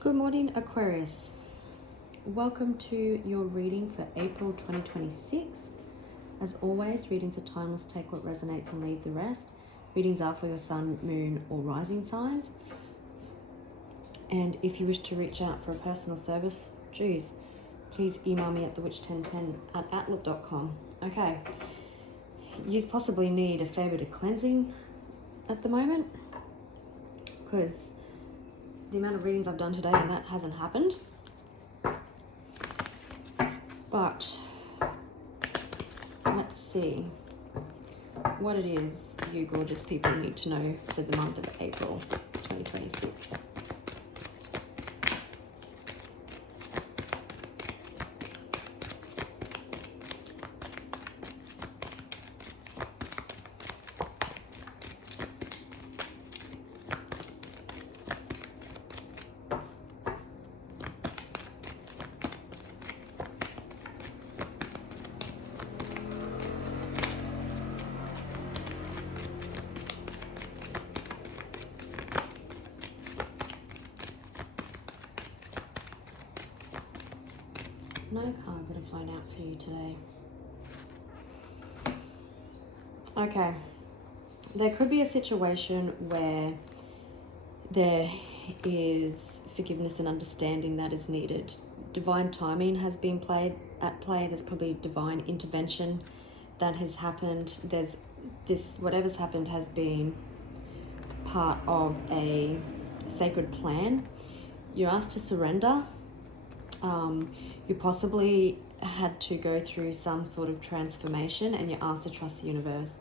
Good morning, Aquarius. Welcome to your reading for April 2026. As always, readings are timeless. Take what resonates and leave the rest. Readings are for your sun, moon, or rising signs. And if you wish to reach out for a personal service, please email me at thewitch1010@outlook.com. Okay. You possibly need a fair bit of cleansing at the moment, because the amount of readings I've done today and that hasn't happened. But let's see what it is you gorgeous people need to know for the month of April 2026. No cards that have flown out for you today. Okay. There could be a situation where there is forgiveness and understanding that is needed. Divine timing has been at play. There's probably divine intervention that has happened. Whatever's happened has been part of a sacred plan. You're asked to surrender. You possibly had to go through some sort of transformation and you're asked to trust the universe.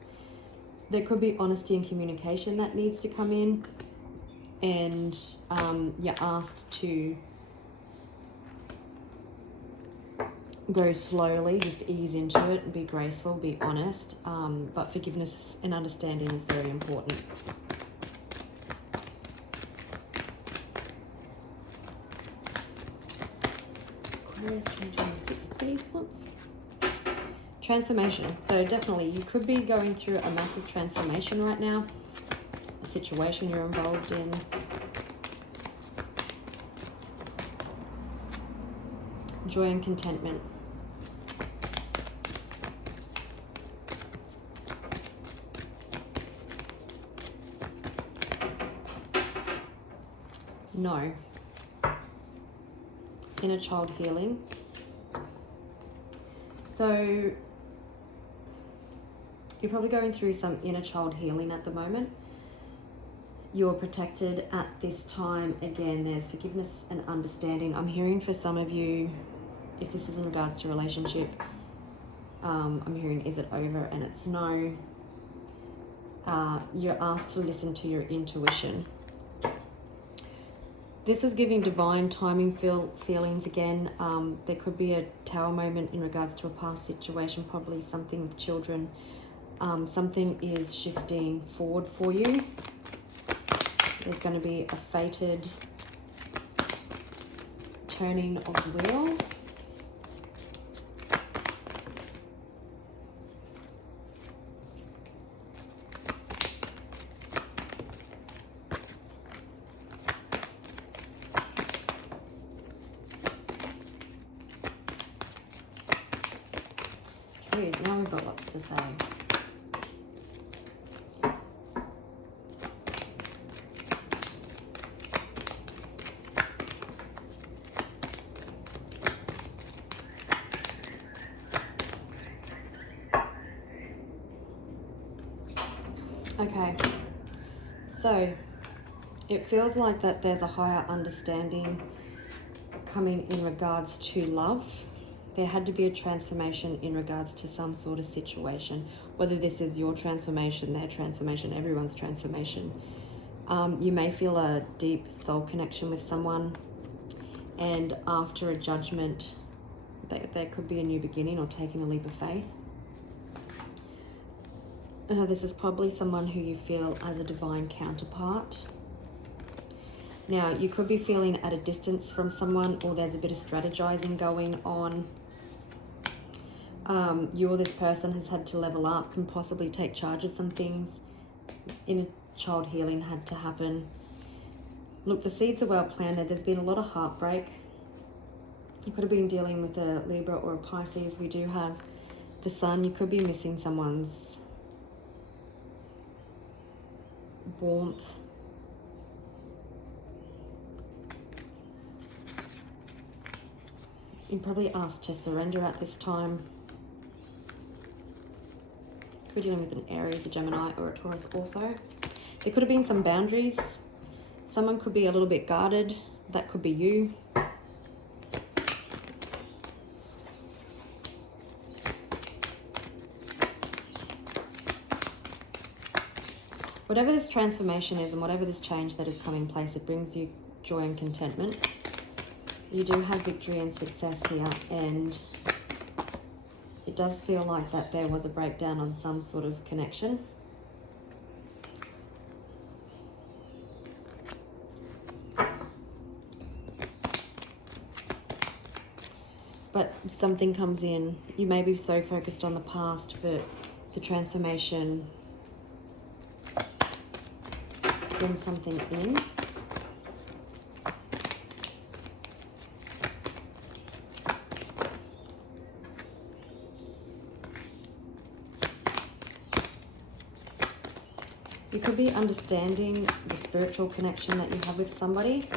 There could be honesty and communication that needs to come in, and you're asked to go slowly, just ease into it, be graceful, be honest, but forgiveness and understanding is very important. Aquarius 2026, please. Whoops. Transformation. So definitely you could be going through a massive transformation right now, a situation you're involved in. Joy and contentment. No. Inner child healing. So you're probably going through some inner child healing at the moment. You're protected at this time. Again, there's forgiveness and understanding. I'm hearing for some of you, if this is in regards to relationship, I'm hearing, is it over? And it's no. You're asked to listen to your intuition. This is giving divine timing feelings again. There could be a tower moment in regards to a past situation, probably something with children. Something is shifting forward for you. There's going to be a fated turning of the wheel. Now we've got lots to say. Okay, so it feels like that there's a higher understanding coming in regards to love. There had to be a transformation in regards to some sort of situation, whether this is your transformation, their transformation, everyone's transformation. You may feel a deep soul connection with someone, and after a judgment, there could be a new beginning or taking a leap of faith. This is probably someone who you feel as a divine counterpart. Now, you could be feeling at a distance from someone, or there's a bit of strategizing going on. You or this person has had to level up and possibly take charge of some things. Inner child healing had to happen. Look, the seeds are well planted. There's been a lot of heartbreak. You could have been dealing with a Libra or a Pisces. We do have the Sun. You could be missing someone's warmth. You're probably asked to surrender at this time. We're dealing with an Aries, a Gemini, or a Taurus also. There could have been some boundaries. Someone could be a little bit guarded. That could be you. Whatever this transformation is and whatever this change that is coming in place, it brings you joy and contentment. You do have victory and success here, and it does feel like that there was a breakdown on some sort of connection. But something comes in. You may be so focused on the past, but the transformation brings something in. You could be understanding the spiritual connection that you have with somebody.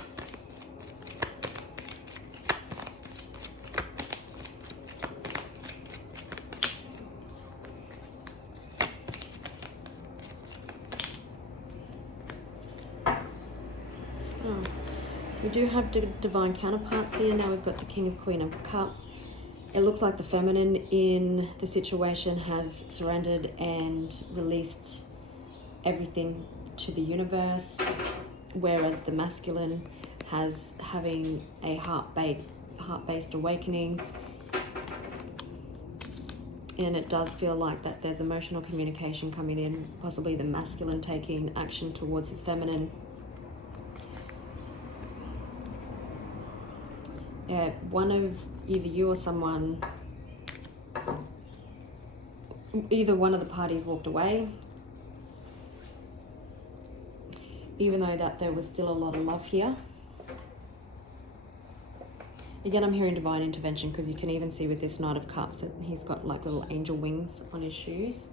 We do have divine counterparts here. Now we've got the King of Queen of Cups. It looks like the feminine in the situation has surrendered and released everything to the universe, whereas the masculine has having a heart-based awakening. And it does feel like that there's emotional communication coming in, possibly the masculine taking action towards his feminine. Yeah, one of either you or someone, either one of the parties walked away, even though that there was still a lot of love here. Again, I'm hearing divine intervention because you can even see with this Knight of Cups that he's got like little angel wings on his shoes.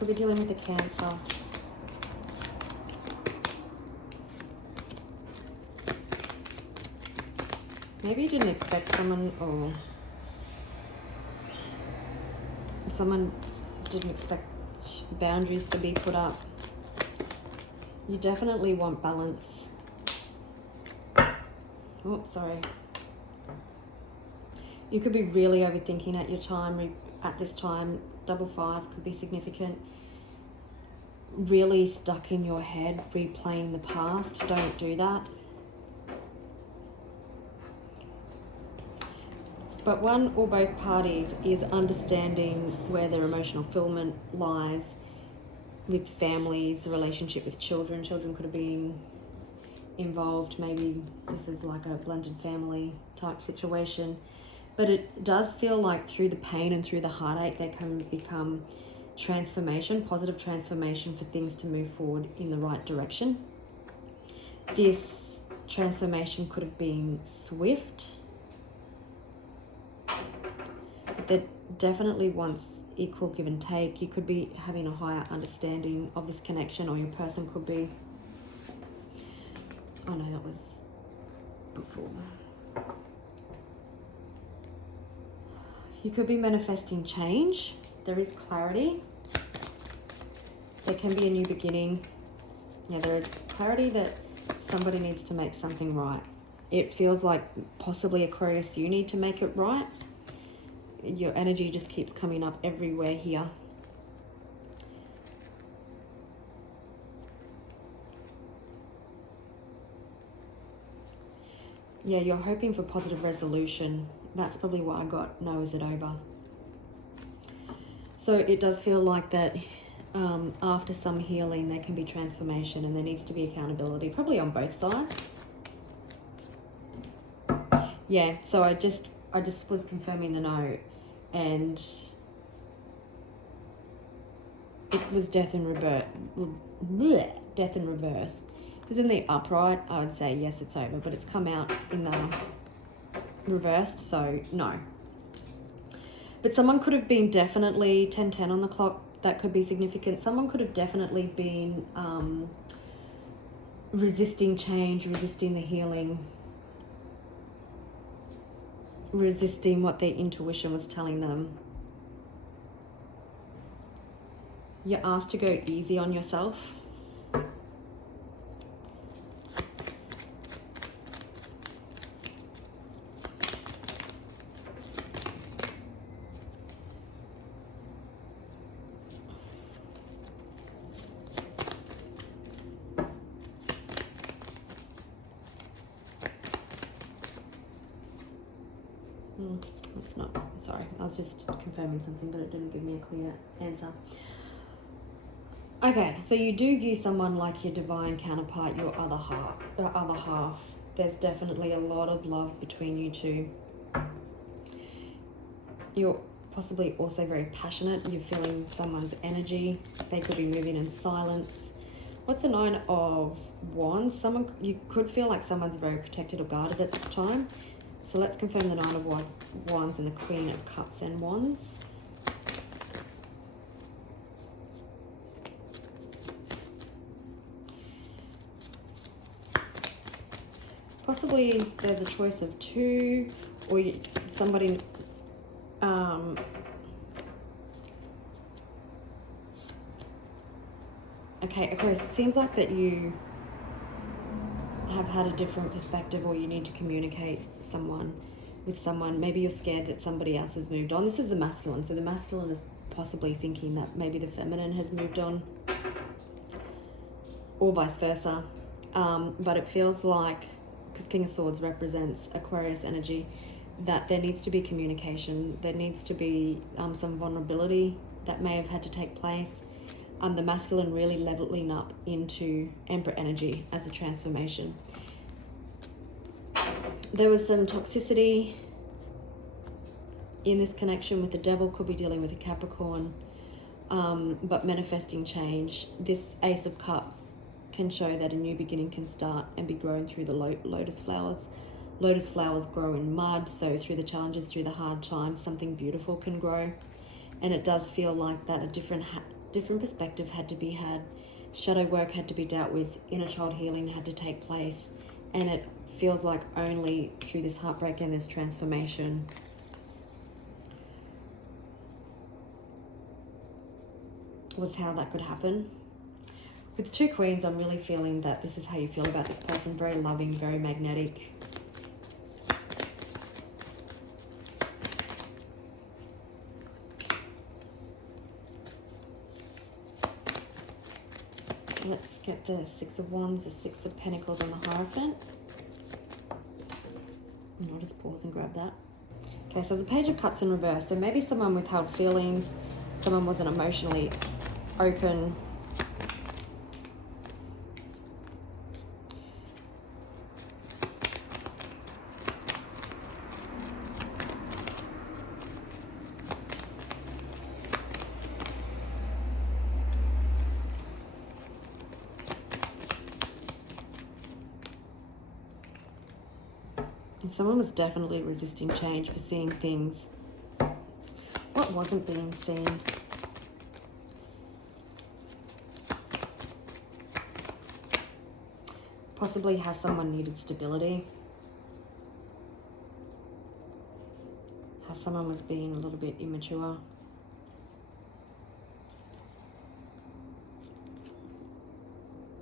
Could be dealing with a Cancer. Maybe you didn't expect someone, or someone didn't expect boundaries to be put up. You definitely want balance. Oh, sorry. You could be really overthinking at your time, at this time. 5 could be significant. Really stuck in your head, replaying the past. Don't do that. But one or both parties is understanding where their emotional fulfillment lies with families, the relationship with children. Children could have been involved. Maybe this is like a blended family type situation. But it does feel like through the pain and through the heartache, there can become transformation, positive transformation for things to move forward in the right direction. This transformation could have been swift. That definitely wants equal give and take. You could be having a higher understanding of this connection, or your person could be. Oh no, that was before. You could be manifesting change. There is clarity. There can be a new beginning. Yeah, there is clarity that somebody needs to make something right. It feels like possibly Aquarius, you need to make it right. Your energy just keeps coming up everywhere here. Yeah, you're hoping for positive resolution. That's probably why I got no, is it over? So it does feel like that after some healing, there can be transformation and there needs to be accountability, probably on both sides. Yeah, so I just was confirming the no. And it was death in reverse. Death in reverse. If it was in the upright, I would say yes, it's over, but it's come out in the reversed, so no. But someone could have been definitely 10:10 on the clock. That could be significant. Someone could have definitely been resisting change, resisting the healing, resisting what their intuition was telling them. You're asked to go easy on yourself. It's not, sorry, I was just confirming something, but it didn't give me a clear answer. Okay, so you do view someone like your divine counterpart, your other half. There's definitely a lot of love between you two. You're possibly also very passionate. You're feeling someone's energy. They could be moving in silence. What's the Nine of Wands? You could feel like someone's very protected or guarded at this time. So let's confirm the Nine of Wands and the Queen of Cups and Wands. Possibly there's a choice of two, or somebody... Okay, Aquarius, it seems like that you have had a different perspective, or you need to communicate with someone. Maybe you're scared that somebody else has moved on. This is the masculine, so the masculine is possibly thinking that maybe the feminine has moved on, or vice versa. But it feels like, because King of Swords represents Aquarius energy, that there needs to be communication. There needs to be some vulnerability that may have had to take place. The masculine really leveling up into Emperor energy as a transformation. There was some toxicity in this connection with the devil, could be dealing with a Capricorn, but manifesting change. This Ace of Cups can show that a new beginning can start and be grown through the lotus flowers. Lotus flowers grow in mud, so through the challenges, through the hard times, something beautiful can grow. And it does feel like that a different perspective had to be had. Shadow work had to be dealt with. Inner child healing had to take place. And it feels like only through this heartbreak and this transformation was how that could happen. With two Queens, I'm really feeling that this is how you feel about this person. Very loving, very magnetic. Let's get the Six of Wands, the Six of Pentacles on the Hierophant. And I'll just pause and grab that. Okay, so there's a Page of Cups in reverse. So maybe someone withheld feelings, someone wasn't emotionally open. And someone was definitely resisting change, for seeing things. What wasn't being seen? Possibly has someone needed stability. Has someone was being a little bit immature.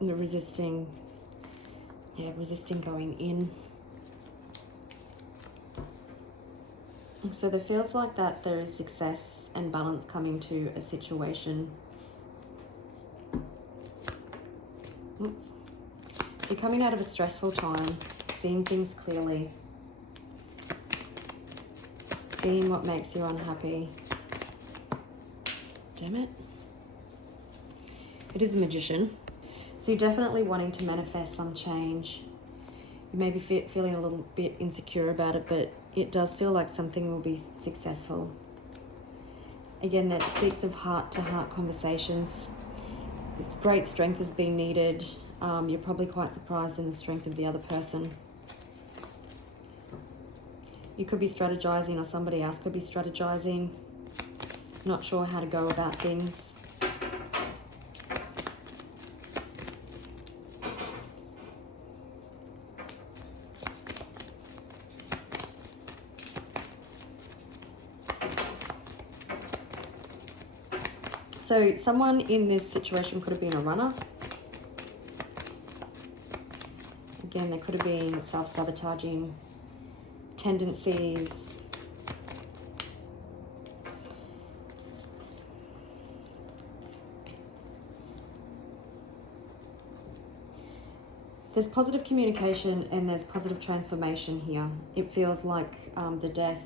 And the resisting going in. So there feels like that there is success and balance coming to a situation. Oops. So you're coming out of a stressful time, seeing things clearly, seeing what makes you unhappy. Damn it. It is a Magician. So you're definitely wanting to manifest some change. You may be feeling a little bit insecure about it, but it does feel like something will be successful. Again, that speaks of heart-to-heart conversations. This great strength has been needed. You're probably quite surprised in the strength of the other person. You could be strategizing, or somebody else could be strategizing. Not sure how to go about things. So someone in this situation could have been a runner. Again, there could have been self-sabotaging tendencies. There's positive communication and there's positive transformation here. It feels like the death,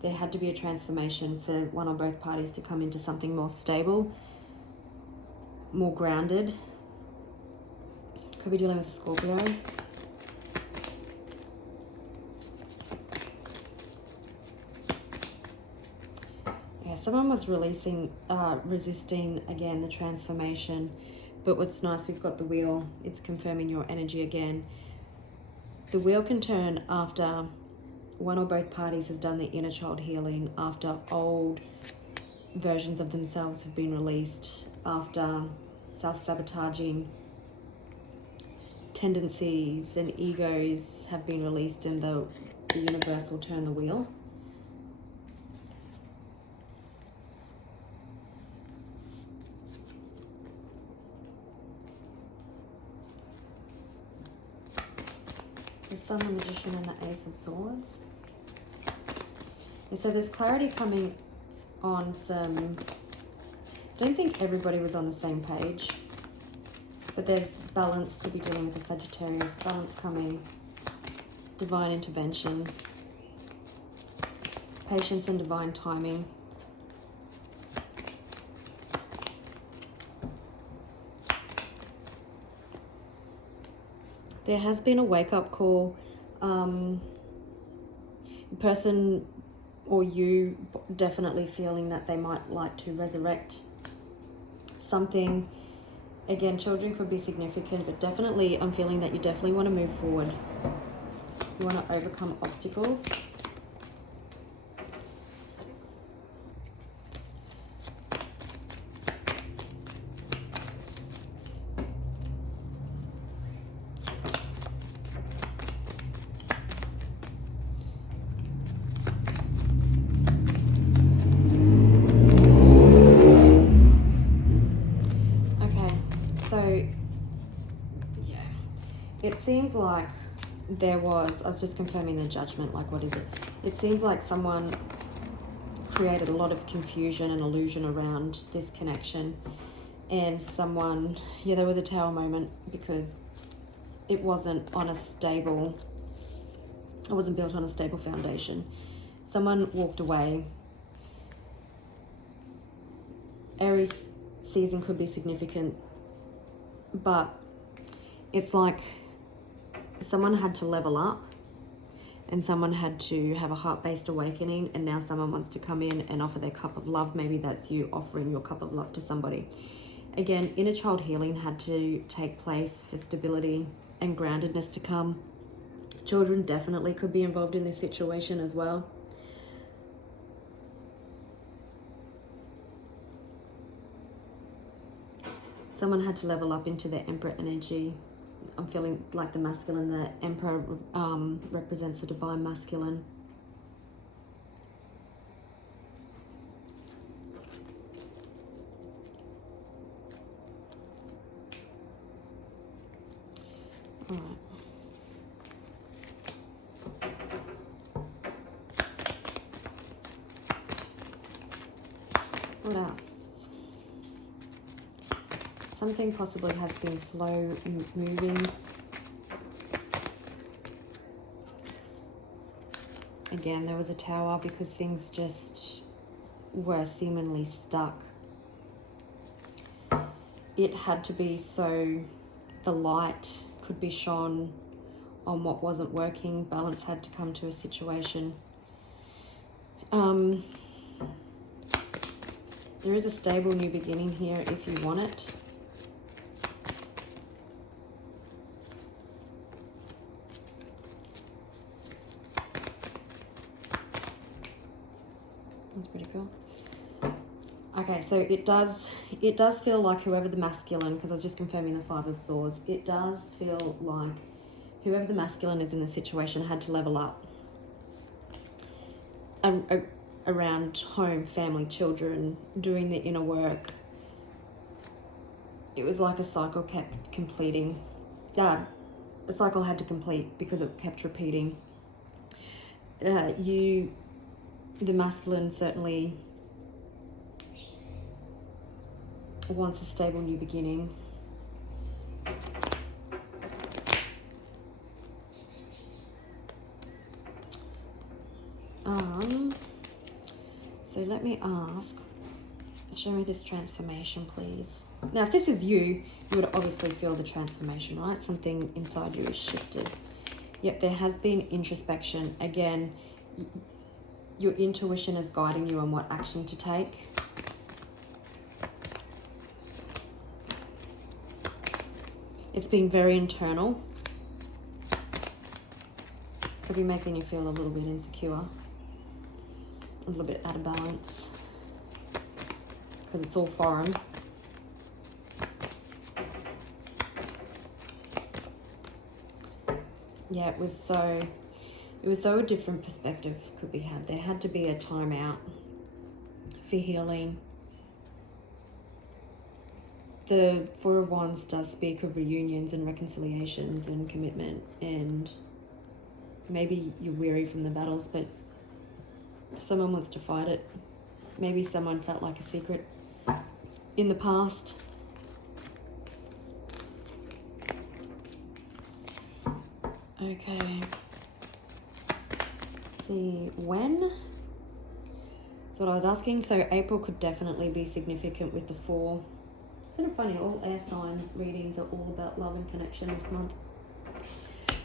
there had to be a transformation for one or both parties to come into something more stable, more grounded. Could be dealing with a Scorpio. Yeah, someone was resisting again the transformation. But what's nice, we've got the wheel. It's confirming your energy again. The wheel can turn after one or both parties has done the inner child healing, after old versions of themselves have been released, after self-sabotaging tendencies and egos have been released, and the universe will turn the wheel. The Sun, the Magician, and the Ace of Swords. And so there's clarity coming on some... I don't think everybody was on the same page, but there's balance. Could be dealing with a Sagittarius. Balance coming. Divine intervention. Patience and divine timing. There has been a wake-up call. Person or you definitely feeling that they might like to resurrect something. Again, children could be significant, but definitely I'm feeling that you definitely want to move forward. You want to overcome obstacles. It seems like there was, I was just confirming the judgment, like what is it? It seems like someone created a lot of confusion and illusion around this connection, and someone, yeah, there was a Tower moment because it wasn't on a stable, it wasn't built on a stable foundation. Someone walked away. Aries season could be significant, but it's like someone had to level up and someone had to have a heart-based awakening, and now someone wants to come in and offer their cup of love. Maybe that's you offering your cup of love to somebody. Again, inner child healing had to take place for stability and groundedness to come. Children definitely could be involved in this situation as well. Someone had to level up into their Emperor energy. I'm feeling like the masculine, the Emperor represents the divine masculine. All right. What else? Something possibly has been slow moving. Again, there was a Tower because things just were seemingly stuck. It had to be so the light could be shone on what wasn't working. Balance had to come to a situation. There is a stable new beginning here if you want it. That's pretty cool. Okay, so it does feel like whoever the masculine, because I was just confirming the Five of Swords, it does feel like whoever the masculine is in the situation had to level up around home, family, children, doing the inner work. It was like a cycle kept completing. The cycle had to complete because it kept repeating. The masculine certainly wants a stable new beginning. So let me ask, show me this transformation, please. Now, if this is you, you would obviously feel the transformation, right? Something inside you is shifted. Yep, there has been introspection. Again, your intuition is guiding you on what action to take. It's been very internal. Could be making you feel a little bit insecure, a little bit out of balance, because it's all foreign. Yeah, it was so a different perspective could be had. There had to be a time out for healing. The Four of Wands does speak of reunions and reconciliations and commitment, and maybe you're weary from the battles, but someone wants to fight it. Maybe someone felt like a secret in the past. Okay. Let's see, when? That's what I was asking. So April could definitely be significant with the 4. Isn't it funny? All air sign readings are all about love and connection this month.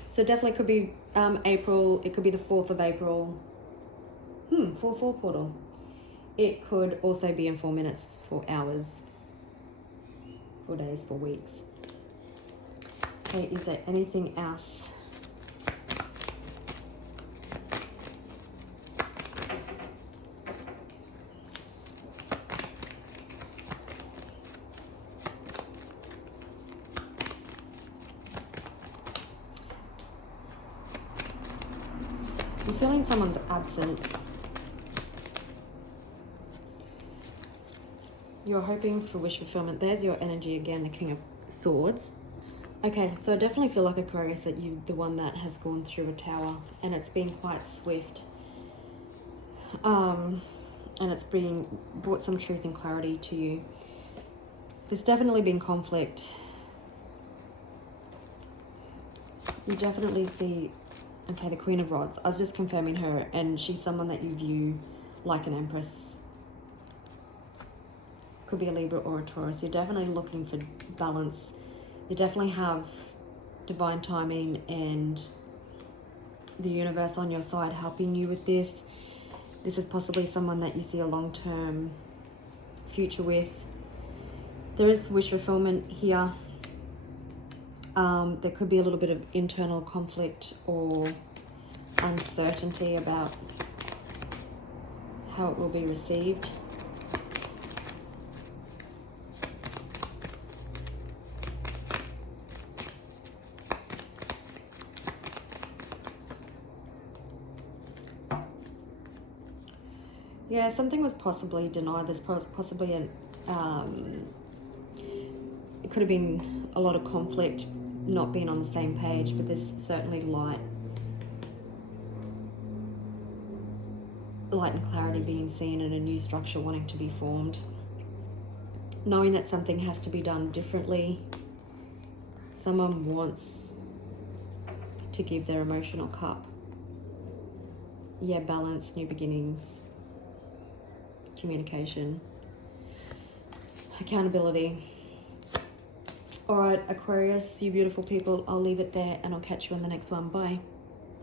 So definitely could be April. It could be the 4th of April. 4-4 portal. It could also be in 4 minutes, 4 hours, 4 days, 4 weeks. Okay, is there anything else? I'm feeling someone's absence. You're hoping for wish fulfillment. There's your energy again, the King of Swords. Okay, so I definitely feel like Aquarius that you're the one that has gone through a tower, and it's been quite swift. And it's brought some truth and clarity to you. There's definitely been conflict. You definitely see, okay, the Queen of Rods. I was just confirming her, and she's someone that you view like an Empress. Could be a Libra or a Taurus. You're definitely looking for balance. You definitely have divine timing and the universe on your side helping you with this. This is possibly someone that you see a long-term future with. There is wish fulfillment here. There could be a little bit of internal conflict or uncertainty about how it will be received. Yeah, something was possibly denied. There's possibly it could have been a lot of conflict, not being on the same page, but there's certainly light and clarity being seen, and a new structure wanting to be formed. Knowing that something has to be done differently. Someone wants to give their emotional cup. Yeah, balance, new beginnings, communication, accountability. All right, Aquarius, you beautiful people, I'll leave it there and I'll catch you on the next one. Bye.